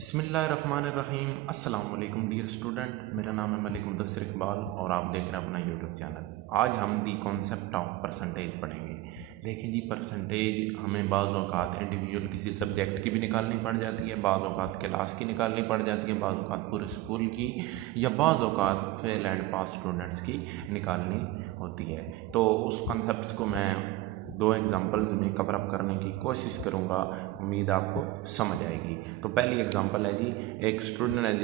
बिस्मिल्लाहिर्रहमानिर्रहीम। अस्सलाम वालेकुम डियर स्टूडेंट, मेरा नाम है मलिक मुदस्सिर इकबाल और आप देख रहे हैं अपना यूट्यूब चैनल। आज हम दी कॉन्सेप्ट ऑफ परसेंटेज पढ़ेंगे। देखिए जी, परसेंटेज हमें बाज़ औक़ात इंडिविजुअल किसी सब्जेक्ट की भी निकालनी पड़ जाती है, बाज़ औक़ात क्लास की निकालनी पड़ जाती है, बाज़ औक़ात पूरे स्कूल की, या बाज़ औक़ात फेल एंड पास स्टूडेंट्स की निकालनी होती है। तो उस कॉन्सेप्ट को मैं दो एग्जांपल्स में कवर अप करने की कोशिश करूंगा, उम्मीद आपको समझ आएगी। तो पहली एग्जांपल है जी, एक स्टूडेंट है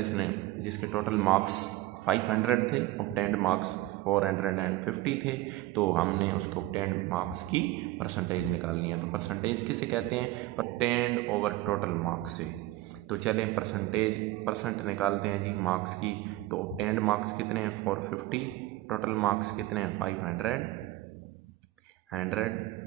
जिसके टोटल मार्क्स 500 थे, ऑब्टेन्ड मार्क्स 450 थे। तो हमने उसको ऑब्टेन्ड मार्क्स की परसेंटेज निकालनी है। तो परसेंटेज किसे कहते हैं? ऑब्टेन्ड ओवर टोटल मार्क्स से। तो चलें परसेंट निकालते हैं जी मार्क्स की। तो ऑब्टेन्ड मार्क्स कितने हैं? 450। टोटल मार्क्स कितने हैं? 500।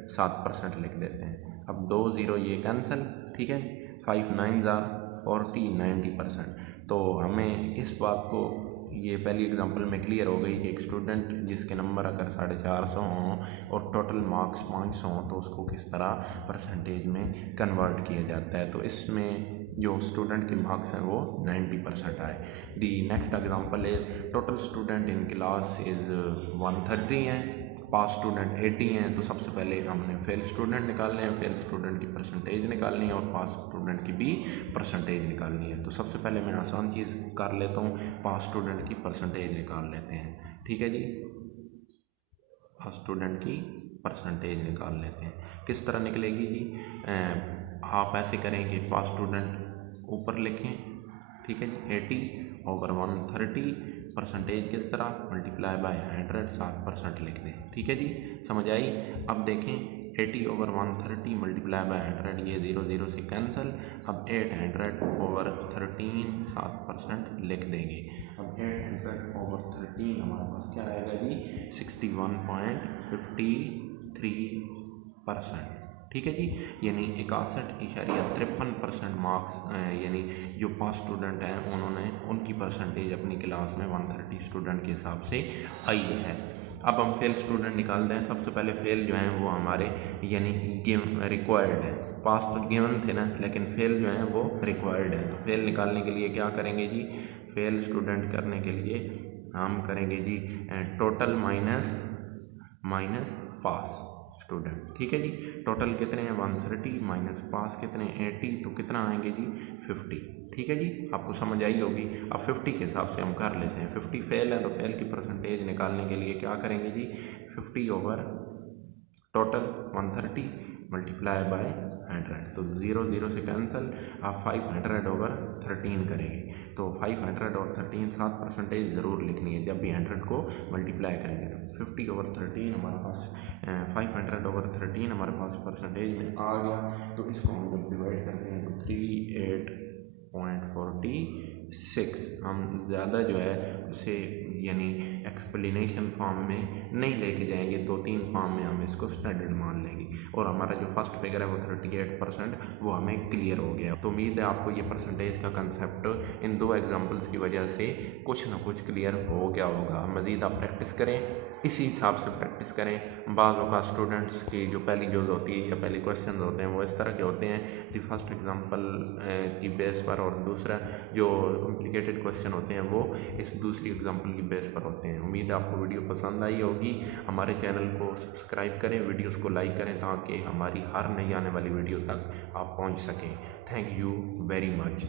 7% लिख देते हैं। अब 2 0 ये कैंसिल, ठीक है। 5 9 40, 90%। तो हमें इस बात को, ये पहली एग्जांपल में क्लियर हो गई कि एक स्टूडेंट जिसके नंबर अगर 450 हों और टोटल मार्क्स 500 हों तो उसको किस तरह परसेंटेज में कन्वर्ट किया जाता है। तो इसमें जो स्टूडेंट के मार्क्स हैं वो 90% आए। दी नेक्स्ट एग्जांपल है, total student in class is 130 हैं, पास स्टूडेंट 80 हैं। तो सबसे पहले हमने फेल स्टूडेंट निकालने हैं, फेल स्टूडेंट की परसेंटेज निकालनी है और पास स्टूडेंट की भी परसेंटेज निकालनी है। तो सबसे पहले मैं आसान चीज़ कर लेता हूँ, पास स्टूडेंट की परसेंटेज निकाल लेते हैं, ठीक है जी। पास स्टूडेंट की परसेंटेज निकाल लेते हैं। किस तरह निकलेगी जी? आप ऐसे करें कि पास स्टूडेंट ऊपर लिखें, ठीक है जी, 80 ओवर 130, परसेंटेज किस तरह? मल्टीप्लाई बाय 100, 7% लिख दें, ठीक है जी। समझ आई? अब देखें, 80 ओवर 130 मल्टीप्लाई बाय 100, ये 0 0 से कैंसिल। अब 800 ओवर 13, 7% लिख देंगे। अब 800 ओवर 13 हमारे पास क्या आएगा जी? 61.53%, ठीक है जी। यानी 61.53% मार्क्स, यानी जो पास स्टूडेंट हैं उन्होंने, उनकी परसेंटेज अपनी क्लास में 130 स्टूडेंट के हिसाब से आई है। अब हम फेल स्टूडेंट निकालते हैं। सबसे पहले फेल जो हैं वो हमारे यानी रिक्वायर्ड है। पास तो गिवन थे ना, लेकिन फेल जो हैं वो रिक्वायर्ड है। तो फेल निकालने के लिए क्या करेंगे जी? फेल स्टूडेंट करने के लिए हम करेंगे जी टोटल माइनस पास स्टूडेंट, ठीक है जी। टोटल कितने हैं? 130 माइनस पास कितने? 80। तो कितना आएंगे जी? 50, ठीक है जी। आपको समझ आई होगी। अब 50 के हिसाब से हम कर लेते हैं। 50 फेल है तो फेल की परसेंटेज निकालने के लिए क्या करेंगे जी? 50 ओवर टोटल 130 मल्टीप्लाई बाय 100, तो 0 0 से कैंसिल। आप 500 ओवर 13 करेंगे। तो 500 और 13, 7% ज़रूर लिखनी है जब भी 100 को मल्टीप्लाई करेंगे। तो 50 ओवर 13 हमारे पास 500 ओवर 13 हमारे पास परसेंटेज में आ गया। तो इसको हम जब डिवाइड करते हैं तो 38.46, हम ज़्यादा जो है उसे यानी एक्सप्लेनेशन फॉर्म में नहीं लेके जाएंगे, 2-3 फॉर्म में हम इसको स्टैंडर्ड मान लेंगे। और हमारा जो फर्स्ट फिगर है वो 38% वो हमें क्लियर हो गया। तो उम्मीद है आपको ये परसेंटेज का कंसेप्ट इन दो एग्जांपल्स की वजह से कुछ ना कुछ क्लियर हो गया होगा। मज़ीद आप प्रैक्टिस करें, इसी हिसाब से प्रैक्टिस करें। बाज़ औक़ात स्टूडेंट्स की जो पहली यूज़ होती है या पहले क्वेश्चन होते हैं वो इस तरह के होते हैं, दी फर्स्ट एग्जांपल की बेस पर, और दूसरा जो कॉम्प्लिकेटेड क्वेश्चन होते हैं वो इस दूसरी एग्जांपल की बेस पर होते हैं। उम्मीद है आपको वीडियो पसंद आई होगी। हमारे चैनल को सब्सक्राइब करें, वीडियोस को लाइक करें ताकि हमारी हर नई आने वाली वीडियो तक आप पहुंच सकें। Thank you very much.